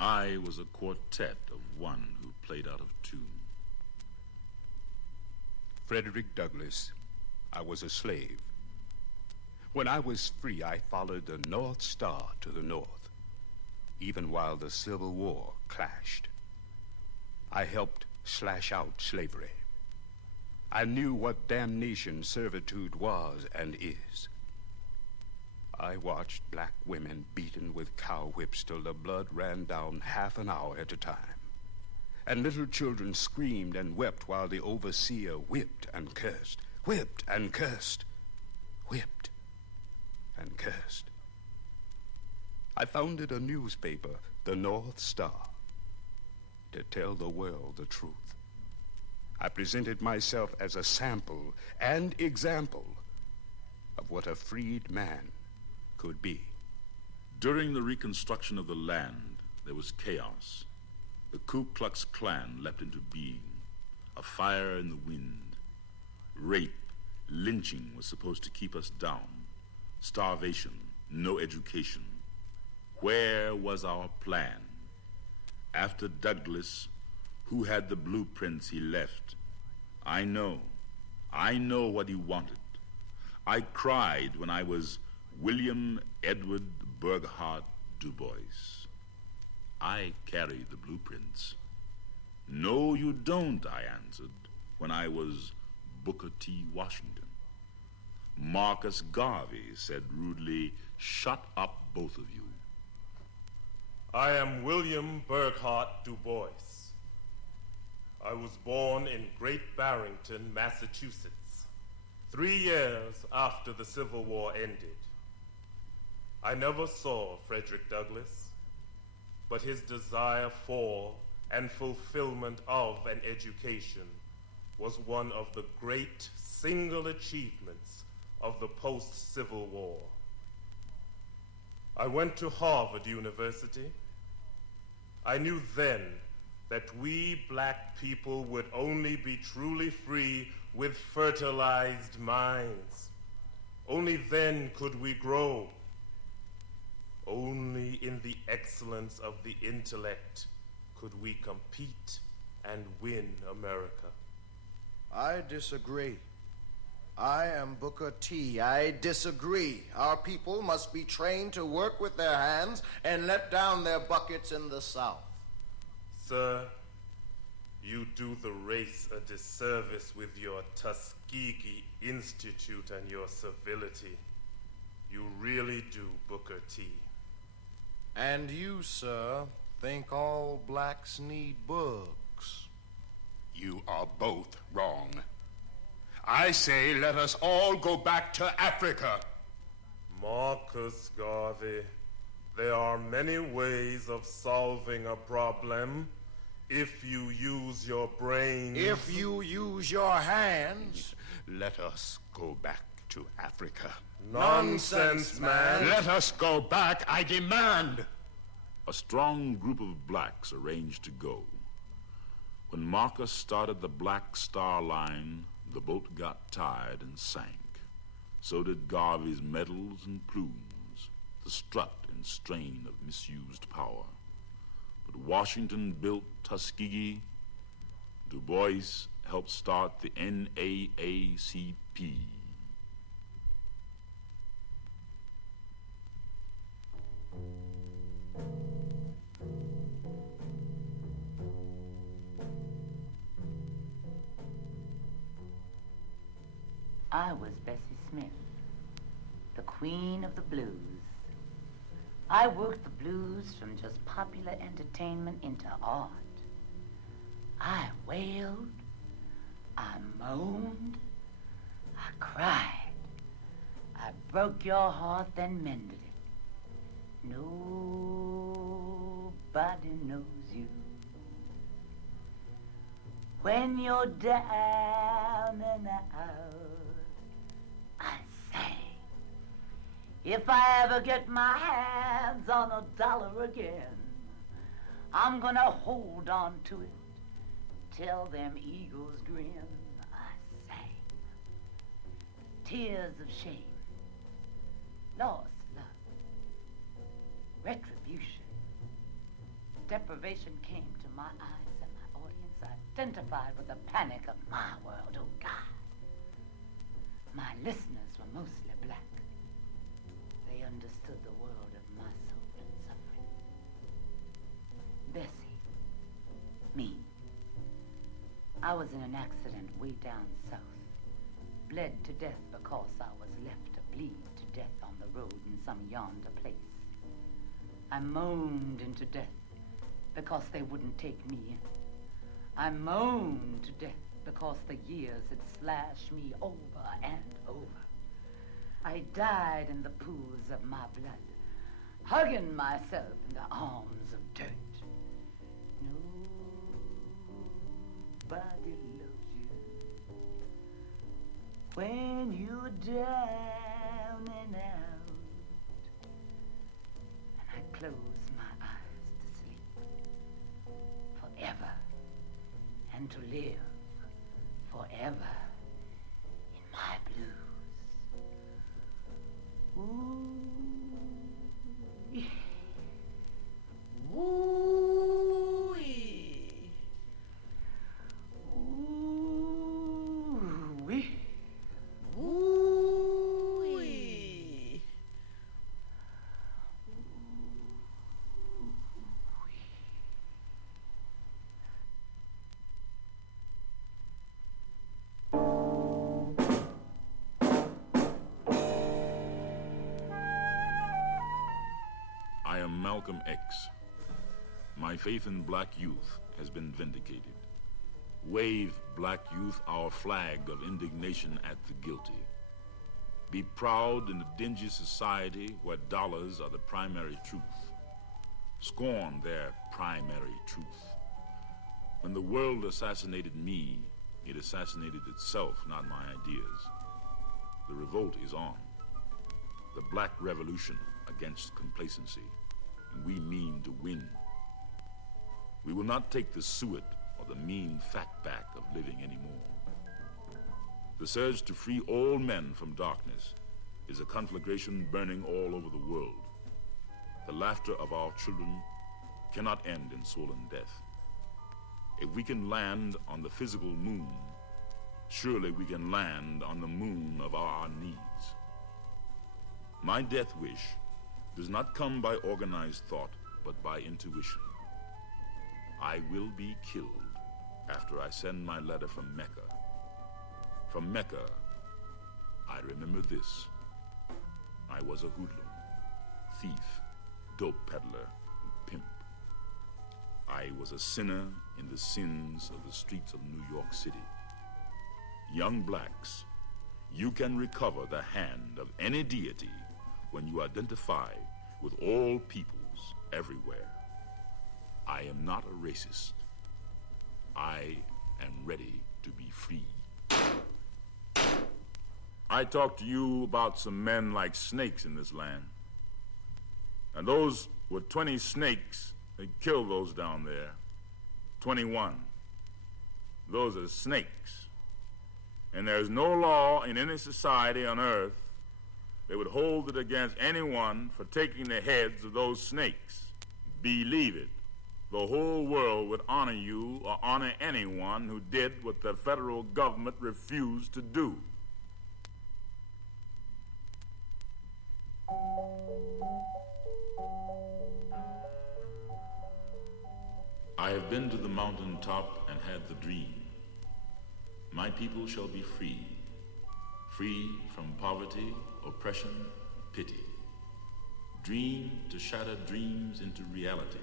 I was a quartet of one who played out of tune. Frederick Douglass. I was a slave. When I was free, I followed the North Star to the north, even while the Civil War clashed. I helped slash out slavery. I knew what damnation servitude was and is. I watched black women beaten with cow whips till the blood ran down half an hour at a time. And little children screamed and wept while the overseer whipped and cursed, whipped and cursed, whipped and cursed. I founded a newspaper, the North Star, to tell the world the truth. I presented myself as a sample and example of what a freed man could be. During the reconstruction of the land, there was chaos. The Ku Klux Klan leapt into being, a fire in the wind. Rape, lynching was supposed to keep us down. Starvation, no education. Where was our plan? After Douglass, who had the blueprints he left? I know what he wanted. I cried when I was William Edward Burghardt Du Bois. I carry the blueprints. No, you don't, I answered, when I was Booker T. Washington. Marcus Garvey said rudely, "Shut up, both of you." I am William Burghardt Du Bois. I was born in Great Barrington, Massachusetts, 3 years after the Civil War ended. I never saw Frederick Douglass, but his desire for and fulfillment of an education was one of the great single achievements of the post-Civil War. I went to Harvard University. I knew then that we black people would only be truly free with fertilized minds. Only then could we grow. Only in the excellence of the intellect could we compete and win America. I disagree. I am Booker T. I disagree. Our people must be trained to work with their hands and let down their buckets in the South. Sir, you do the race a disservice with your Tuskegee Institute and your civility. You really do, Booker T. And you, sir, think all blacks need books. You are both wrong. I say let us all go back to Africa. Marcus Garvey, there are many ways of solving a problem if you use your brain. If you use your hands. Let us go back to Africa. Nonsense, man. Let us go back, I demand. A strong group of blacks arranged to go. When Marcus started the Black Star Line, the boat got tired and sank. So did Garvey's medals and plumes, the strut and strain of misused power. But Washington built Tuskegee. Du Bois helped start the NAACP. I was Bessie Smith, the queen of the blues. I worked the blues from just popular entertainment into art. I wailed, I moaned, I cried. I broke your heart, then mended it. Nobody knows you. When you're down and out, I sang. If I ever get my hands on $1 again, I'm gonna hold on to it till them eagles grin. I sang. Tears of shame, lost love, retribution, deprivation came to my eyes and my audience identified with the panic of my world, oh God. My listeners were mostly black. They understood the world of my soul and suffering. Bessie, me. I was in an accident way down south. Bled to death because I was left to bleed to death on the road in some yonder place. I moaned into death because they wouldn't take me in. I moaned to death because the years had slashed me over and over. I died in the pools of my blood, hugging myself in the arms of dirt. Nobody loves you when you're down and out. And I close my eyes to sleep forever and to live forever in my blues. Ooh. Ooh-wee. Ooh-wee. Ooh-wee. I am Malcom X. My faith in black youth has been vindicated. Wave, black youth, our flag of indignation at the guilty. Be proud in a dingy society where dollars are the primary truth. Scorn their primary truth. When the world assassinated me, it assassinated itself, not my ideas. The revolt is on. The black revolution against complacency, and we mean to win. We will not take the suet or the mean fact back of living anymore. The surge to free all men from darkness is a conflagration burning all over the world. The laughter of our children cannot end in swollen death. If we can land on the physical moon, surely we can land on the moon of our needs. My death wish does not come by organized thought, but by intuition. I will be killed after I send my letter from Mecca. From Mecca, I remember this. I was a hoodlum, thief, dope peddler, and pimp. I was a sinner in the sins of the streets of New York City. Young blacks, you can recover the hand of any deity when you identify with all peoples everywhere. I am not a racist. I am ready to be free. I talk to you about some men like snakes in this land. And those were 20 snakes. They killed those down there. 21. Those are snakes. And there's no law in any society on earth that would hold it against anyone for taking the heads of those snakes. Believe it. The whole world would honor you or honor anyone who did what the federal government refused to do. I have been to the mountaintop and had the dream. My people shall be free, free from poverty, oppression, pity. Dream to shatter dreams into realities.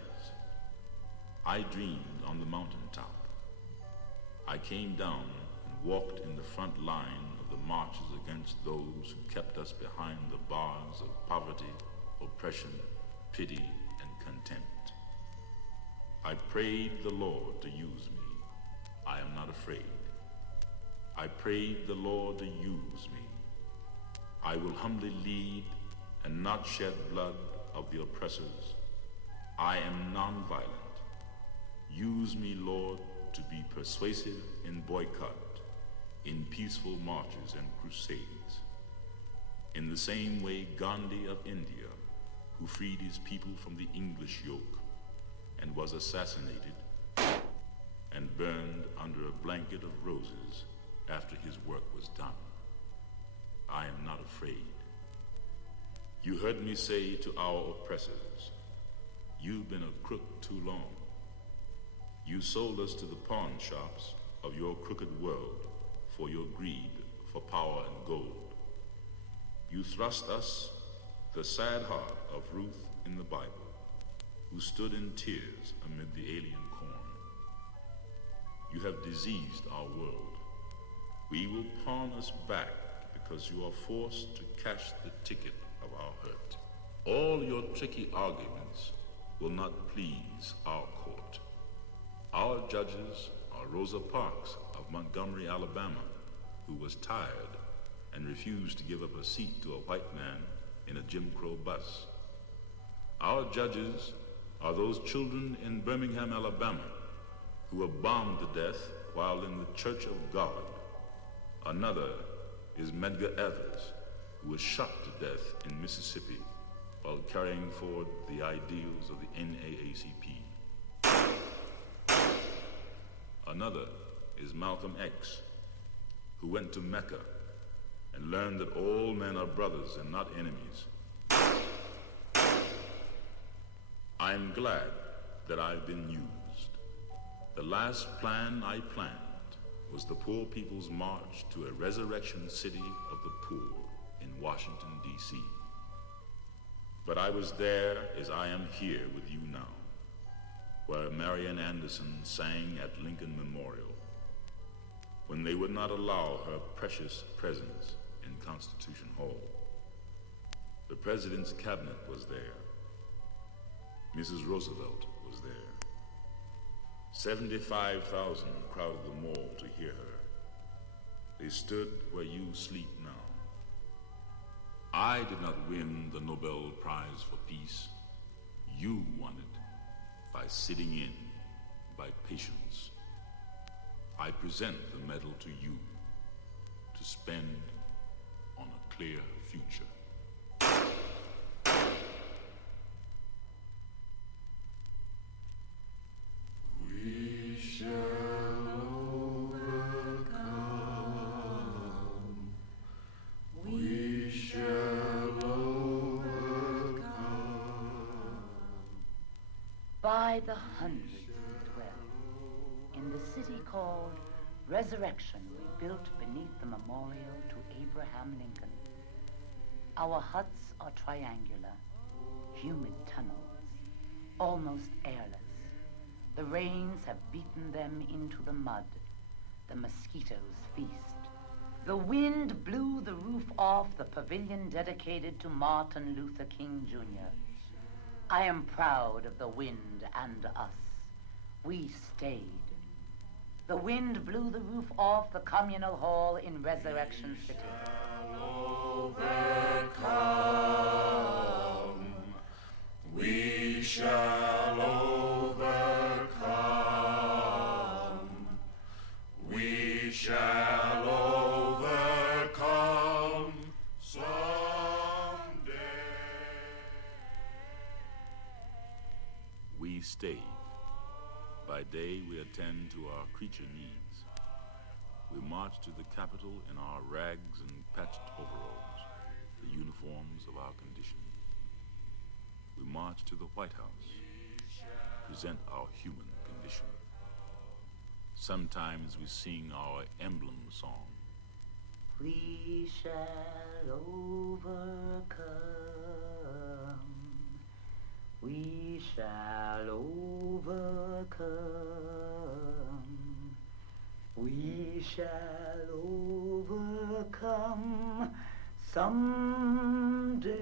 I dreamed on the mountaintop. I came down and walked in the front line of the marches against those who kept us behind the bars of poverty, oppression, pity, and contempt. I prayed the Lord to use me. I am not afraid. I prayed the Lord to use me. I will humbly lead and not shed blood of the oppressors. I am nonviolent. Use me, Lord, to be persuasive in boycott, in peaceful marches and crusades. In the same way Gandhi of India, who freed his people from the English yoke, and was assassinated and burned under a blanket of roses after his work was done. I am not afraid. You heard me say to our oppressors, you've been a crook too long. You sold us to the pawn shops of your crooked world for your greed for power and gold. You thrust us the sad heart of Ruth in the Bible, who stood in tears amid the alien corn. You have diseased our world. We will pawn us back because you are forced to cash the ticket of our hurt. All your tricky arguments will not please our court. Our judges are Rosa Parks of Montgomery, Alabama, who was tired and refused to give up a seat to a white man in a Jim Crow bus. Our judges are those children in Birmingham, Alabama, who were bombed to death while in the Church of God. Another is Medgar Evers, who was shot to death in Mississippi while carrying forward the ideals of the NAACP. Another is Malcom X, who went to Mecca and learned that all men are brothers and not enemies. I am glad that I've been used. The last plan I planned was the Poor People's March to a resurrection city of the poor in Washington, D.C. But I was there as I am here with you now, where Marian Anderson sang at Lincoln Memorial, when they would not allow her precious presence in Constitution Hall. The President's cabinet was there. Mrs. Roosevelt was there. 75,000 crowded the mall to hear her. They stood where you sleep now. I did not win the Nobel Prize for Peace. You won it by sitting in, by patience. I present the medal to you to spend on a clear future. We shall overcome. We shall overcome. By the hundreds we dwell in the city called Resurrection, we built beneath the memorial to Abraham Lincoln. Our huts are triangular, humid tunnels, almost airless. The rains have beaten them into the mud. The mosquitoes feast. The wind blew the roof off the pavilion dedicated to Martin Luther King Jr. I am proud of the wind and us. We stayed. The wind blew the roof off the communal hall in Resurrection City. We shall overcome. We shall overcome someday. We stayed. By day, we attend to our creature needs. We march to the Capitol in our rags and patched overalls, the uniforms of our condition. We march to the White House, present our human condition. Sometimes we sing our emblem song. We shall overcome. We shall overcome. We shall overcome someday.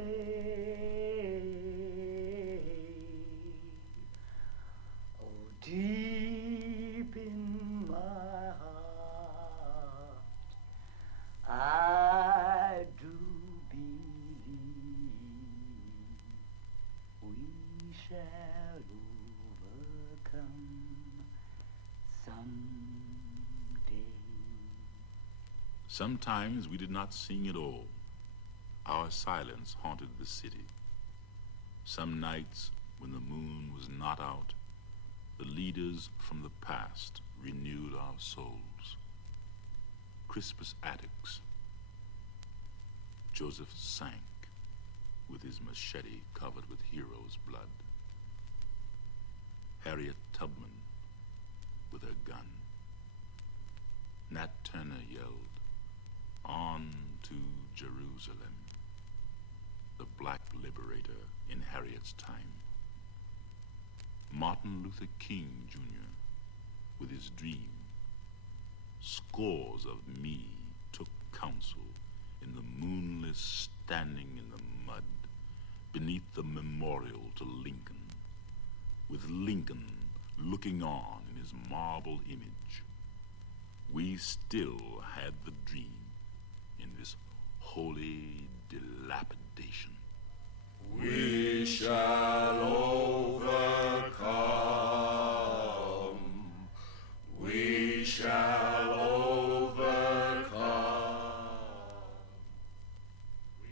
Oh, deep in my heart, I do believe we shall overcome someday. Sometimes we did not sing at all. Our silence haunted the city. Some nights, when the moon was not out, The leaders from the past renewed our souls. Crispus Attucks. Joseph sank with his machete covered with heroes' blood. Harriet Tubman with her gun. Nat Turner yelled, "On to Jerusalem," the black liberator in Harriet's time. Martin Luther King, Jr., with his dream. Scores of me took counsel in the moonless standing in the mud beneath the memorial to Lincoln, with Lincoln looking on in his marble image. We still had the dream in this holy dilapidation. We shall overcome. We shall overcome.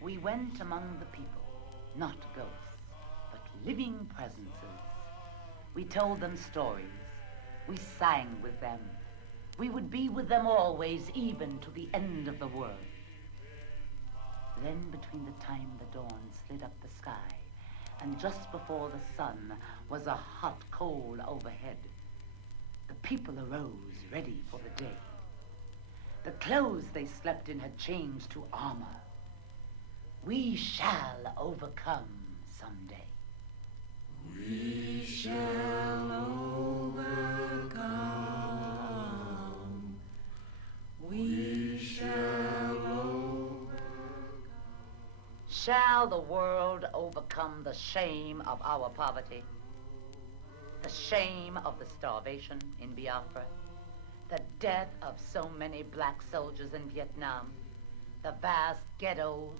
We went among the people, not ghosts, but living presences. We told them stories. We sang with them. We would be with them always, even to the end of the world. Then, between the time the dawn slid up the sky and just before the sun was a hot coal overhead, the people arose ready for the day. The clothes they slept in had changed to armor. We shall overcome someday. We shall overcome. We shall overcome. Shall the world overcome the shame of our poverty? The shame of the starvation in Biafra? The death of so many black soldiers in Vietnam? The vast ghettos?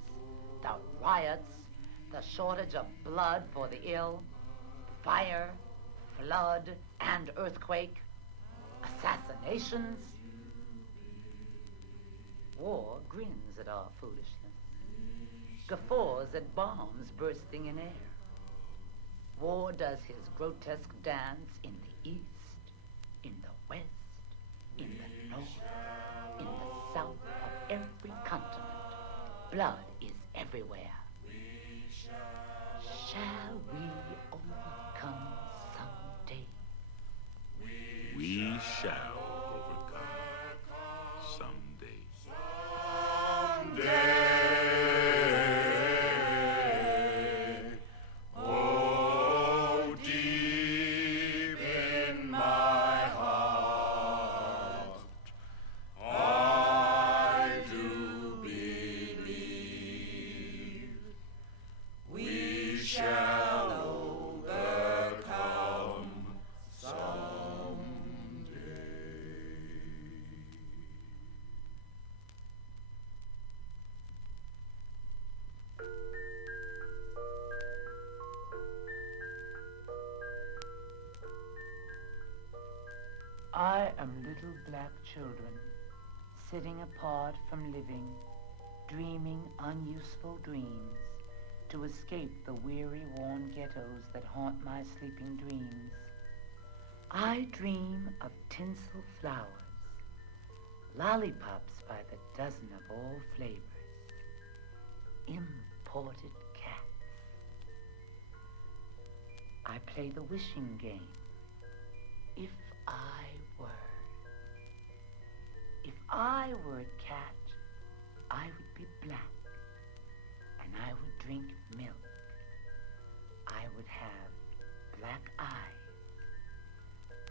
The riots? The shortage of blood for the ill? Fire, flood, and earthquake? Assassinations? War grins at our foolishness, guffaws at bombs bursting in air. War does his grotesque dance in the east, in the west, in the north, in the south of every continent. Blood is everywhere. Shall we overcome someday? We shall overcome someday. Someday. Oh, deep in my heart, I do believe we shall overcome someday. I am little black children, sitting apart from living, dreaming unuseful dreams to escape the weary, worn ghettos that haunt my sleeping dreams. I dream of tinsel flowers, lollipops by the dozen of all flavors, imported cats. I play the wishing game. If I were a cat, I would be black, and I would drink milk. I would have black eyes.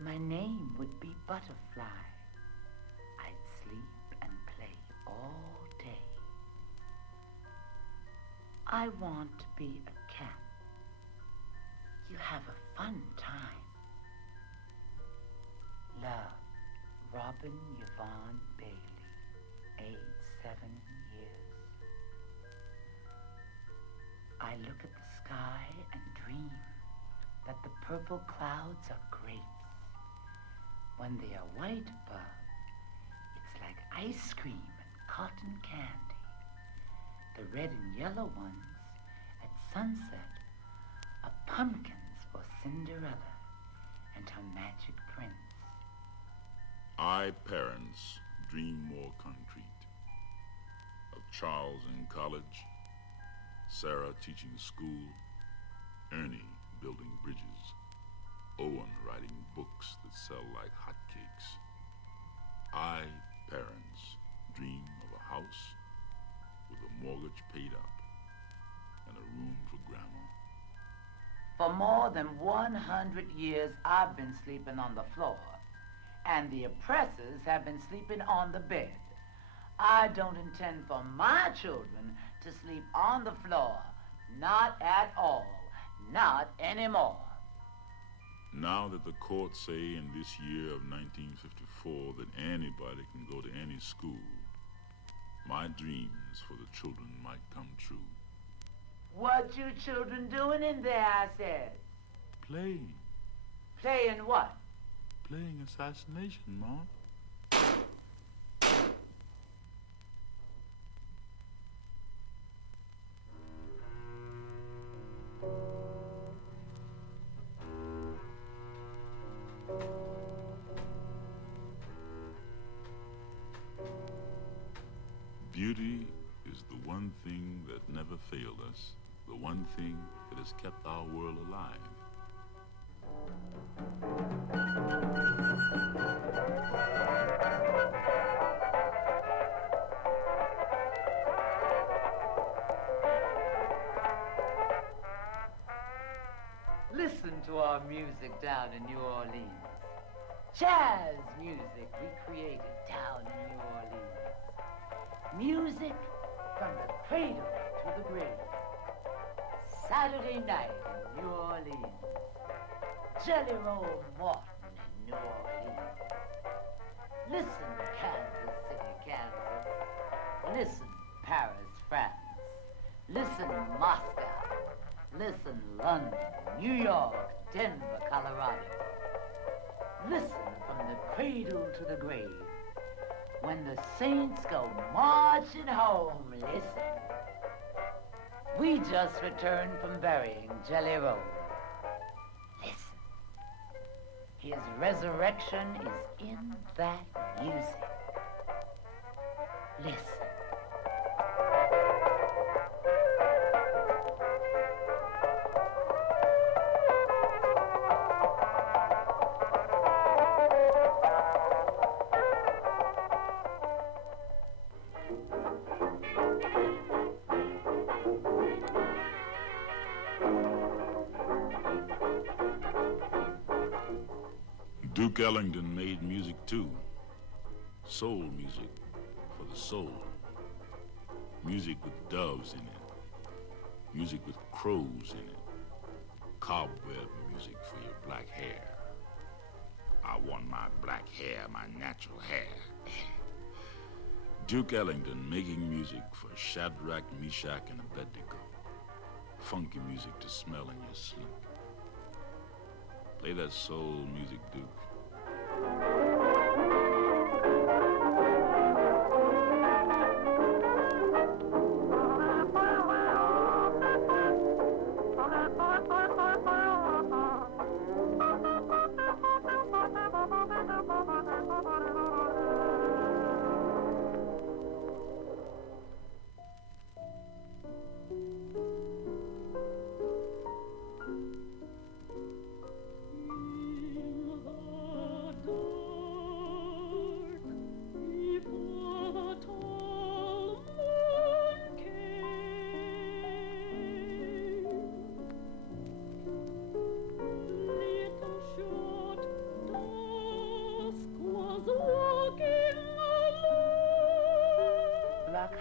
My name would be Butterfly. I'd sleep and play all day. I want to be a cat. You have a fun time. Love, Robin Yvonne Bailey, age 7 years. I look at the sky and dream that the purple clouds are grapes. When they are white above, it's like ice cream and cotton candy. The red and yellow ones at sunset are pumpkins for Cinderella and and her magic prince. I, parents, dream more concrete. Of Charles in college, Sarah teaching school, Ernie building bridges, Owen writing books that sell like hotcakes. I, parents, dream of a house with a mortgage paid up and a room for grandma. For more than 100 years, I've been sleeping on the floor, and the oppressors have been sleeping on the bed. I don't intend for my children to sleep on the floor. Not at all. Not anymore. Now that the courts say in this year of 1954 that anybody can go to any school, my dreams for the children might come true. What you children doing in there, I said? Playing. Playing what? Playing assassination, Mom. Beauty is the one thing that never failed us, the one thing that has kept our world alive. Listen to our music down in New Orleans. Jazz music we created down in New Orleans. Music from the cradle to the grave. Saturday night in New Orleans. Jelly Roll Morton in New Orleans. Listen, Kansas City, Kansas. Listen, Paris, France. Listen, Moscow. Listen, London, New York, Denver, Colorado. Listen from the cradle to the grave. When the saints go marching home, listen. We just returned from burying Jelly Roll. Listen. His resurrection is in that music. Listen. Duke Ellington made music too. Soul music for the soul. Music with doves in it. Music with crows in it. Cobweb music for your black hair. I want my black hair, my natural hair. Duke Ellington making music for Shadrach, Meshach, and Abednego. Funky music to smell in your sleep. Play that soul music, Duke.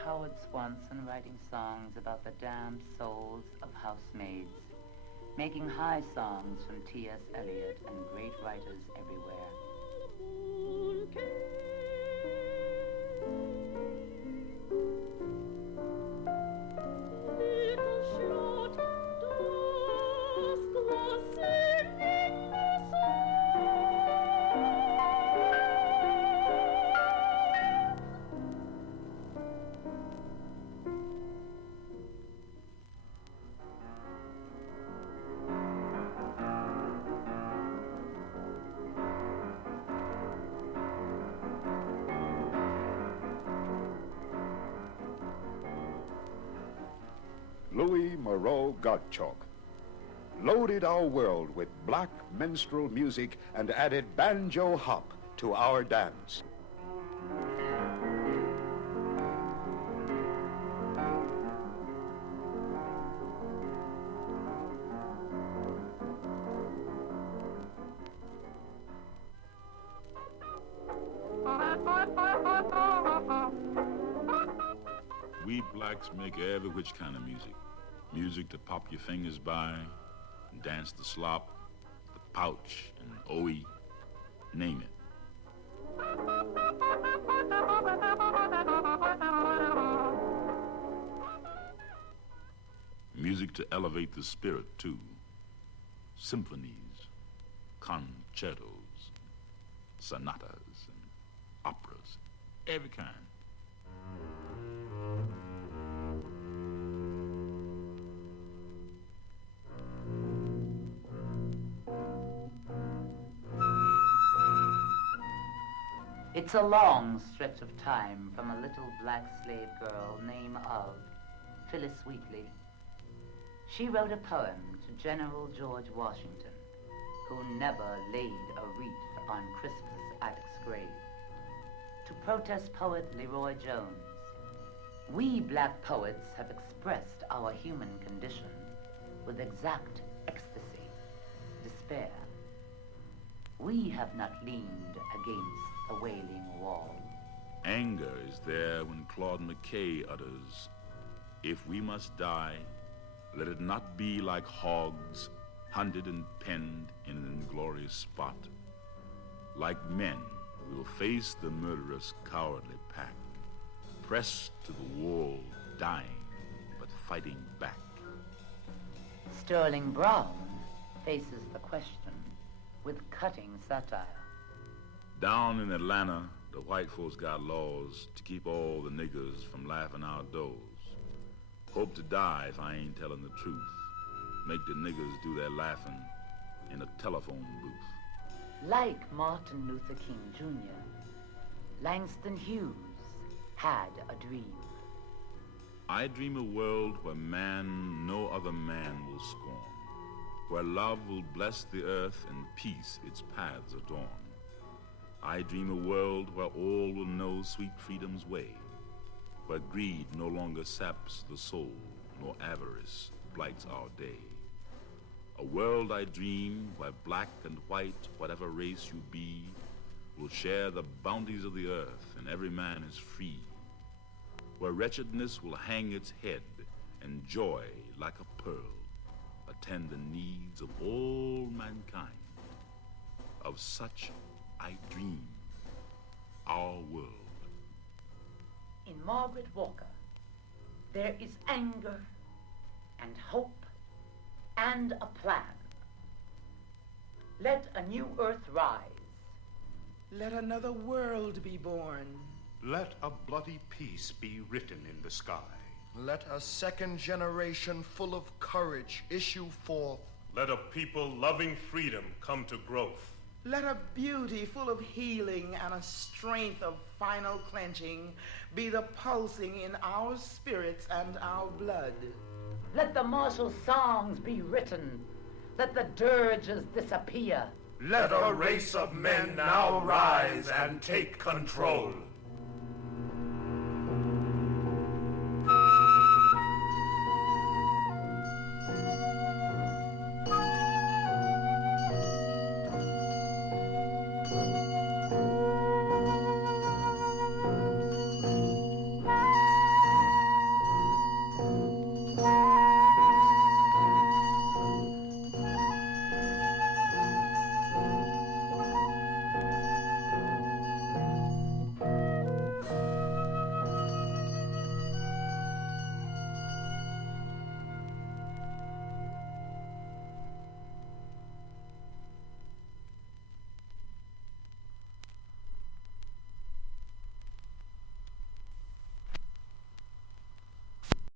Howard Swanson writing songs about the damned souls of housemaids, making high songs from T.S. Eliot and great writers everywhere. Louis Moreau Gottschalk, loaded our world with black minstrel music and added banjo hop to our dance. We blacks make every which kind of music. Music to pop your fingers by, and dance the slop, the pouch, and oe, name it. Music to elevate the spirit, too. Symphonies, concertos, sonatas, and operas, every kind. It's a long stretch of time from a little black slave girl named Phyllis Wheatley. She wrote a poem to General George Washington, who never laid a wreath on Crispus Attucks' grave. To protest poet Leroy Jones, we black poets have expressed our human condition with exact ecstasy, despair. We have not leaned against a wailing wall. Anger is there when Claude McKay utters, "If we must die, let it not be like hogs, hunted and penned in an inglorious spot. Like men, we will face the murderous, cowardly pack, pressed to the wall, dying, but fighting back." Sterling Brown faces the question with cutting satire. Down in Atlanta, the white folks got laws to keep all the niggers from laughing outdoors. Hope to die if I ain't telling the truth. Make the niggers do their laughing in a telephone booth. Like Martin Luther King Jr., Langston Hughes had a dream. I dream a world where man no other man will scorn, where love will bless the earth and peace its paths adorn. I dream a world where all will know sweet freedom's way, where greed no longer saps the soul, nor avarice blights our day. A world I dream where black and white, whatever race you be, will share the bounties of the earth and every man is free, where wretchedness will hang its head and joy, like a pearl, attend the needs of all mankind. Of such I dream our world. In Margaret Walker, there is anger and hope and a plan. Let a new earth rise. Let another world be born. Let a bloody peace be written in the sky. Let a second generation full of courage issue forth. Let a people loving freedom come to growth. Let a beauty full of healing and a strength of final clenching be the pulsing in our spirits and our blood. Let the martial songs be written. Let the dirges disappear. Let a race of men now rise and take control.